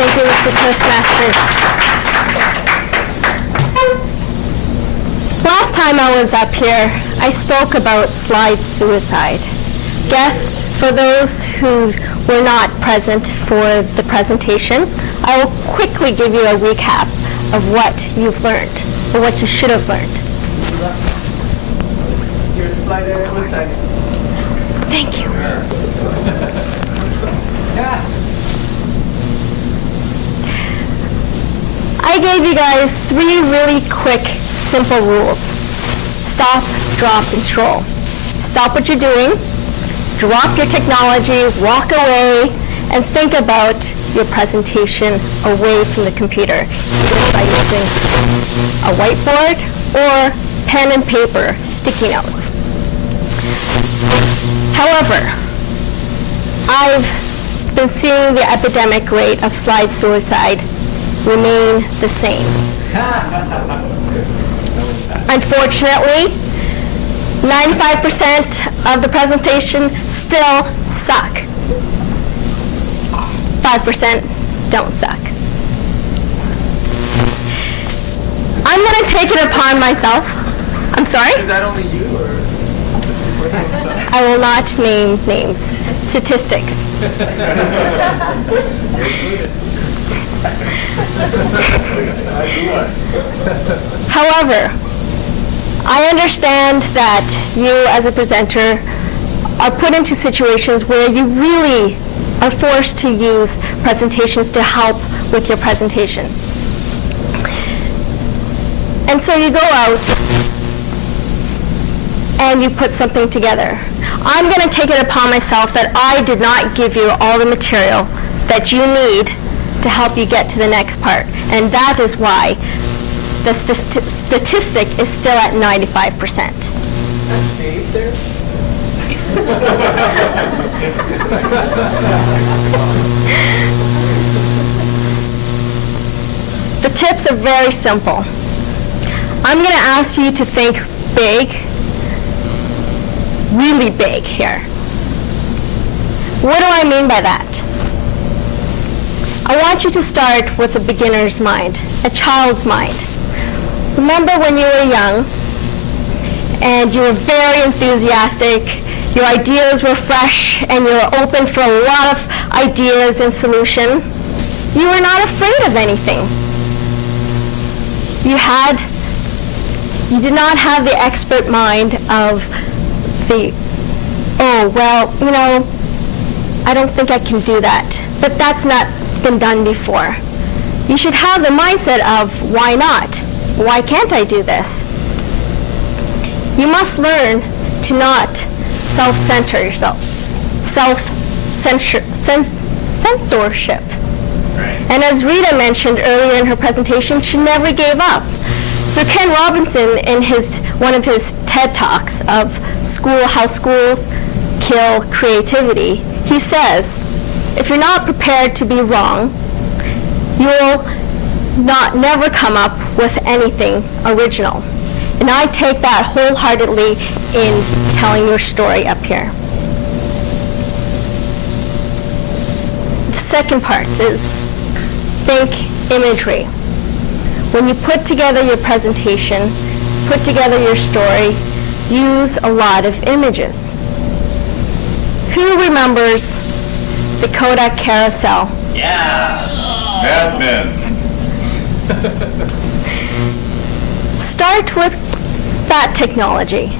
Thank you, Mr. Toastmaster. Last time I was up here, I spoke about slide suicide. Guests, for those who were not present for the presentation, I will quickly give you a recap of what you've learned, or what you should have learned. Your slide suicide. Thank you. I gave you guys 3 really quick, simple rules. Stop, drop, and stroll. Stop what you're doing, drop your technology, walk away, and think about your presentation away from the computer, either by using a whiteboard or pen and paper, sticky notes. However, I've been seeing the epidemic rate of slide suicide remain the same. Unfortunately, 95% of the presentation still suck. 5% don't suck. I'm going to take it upon myself. I'm sorry? Is that only you, or? I will not name names. Statistics. However, I understand that you as a presenter are put into situations where you really are forced to use presentations to help with your presentation. And so you go out and you put something together. I'm going to take it upon myself that I did not give you all the material that you need to help you get to the next part. And that is why the statistic is still at 95%. That's Dave there? The tips are very simple. I'm going to ask you to think big, really big here. What do I mean by that? I want you to start with a beginner's mind, a child's mind. Remember when you were young and you were very enthusiastic, your ideas were fresh, and you were open for a lot of ideas and solution. You were not afraid of anything. You did not have the expert mind of the, oh, well, you know, I don't think I can do that. But that's not been done before. You should have the mindset of, why not? Why can't I do this? You must learn to not self-censor yourself, self-censorship. And as Rita mentioned earlier in her presentation, she never gave up. So Ken Robinson, in one of his TED Talks of how schools kill creativity, he says, if you're not prepared to be wrong, you will never come up with anything original. And I take that wholeheartedly in telling your story up here. The second part is think imagery. When you put together your presentation, put together your story, use a lot of images. Who remembers the Kodak carousel? Yeah. Mad Men. Start with that technology.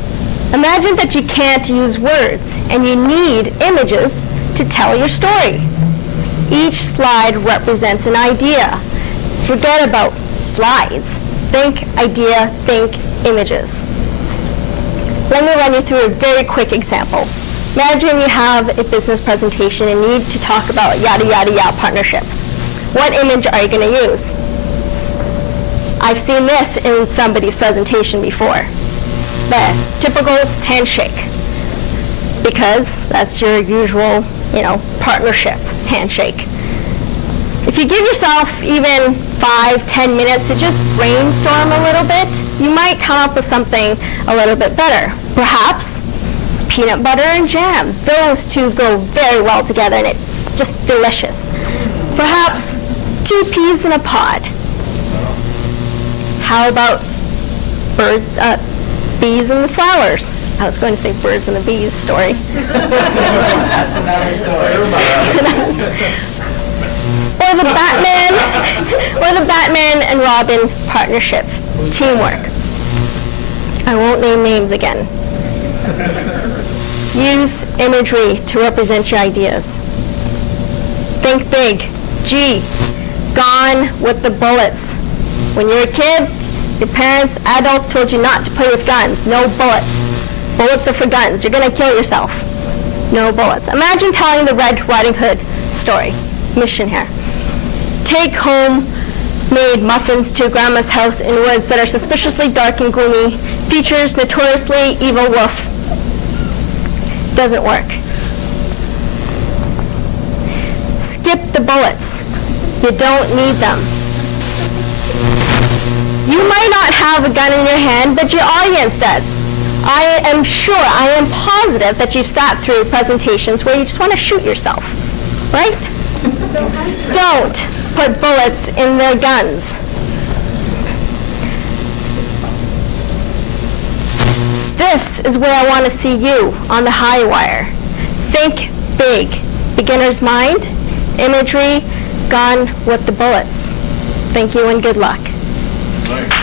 Imagine that you can't use words and you need images to tell your story. Each slide represents an idea. Forget about slides. Think idea, think images. Let me run you through a very quick example. Imagine you have a business presentation and need to talk about yada yada yada partnership. What image are you going to use? I've seen this in somebody's presentation before. The typical handshake, because that's your usual, partnership handshake. If you give yourself even 5-10 minutes to just brainstorm a little bit, you might come up with something a little bit better. Perhaps peanut butter and jam. Those two go very well together and it's just delicious. Perhaps 2 peas in a pod? How about bees and the flowers? I was going to say birds and the bees story. That's another story. Or the Batman and Robin partnership, teamwork. I won't name names again. Use imagery to represent your ideas. Think big. G, Gone with the Bullets. When you're a kid, your parents, adults told you not to play with guns. No bullets. Bullets are for guns. You're going to kill yourself. No bullets. Imagine telling the Red Riding Hood story. Mission here. Take home made muffins to Grandma's house in woods that are suspiciously dark and gloomy. Features notoriously evil wolf. Doesn't work. Skip the bullets. You don't need them. You might not have a gun in your hand, but your audience does. I am sure, I am positive that you've sat through presentations where you just want to shoot yourself, right? Don't put bullets in their guns. This is where I want to see you on the high wire. Think big. Beginner's mind, imagery, gone with the bullets. Thank you and good luck. Thanks.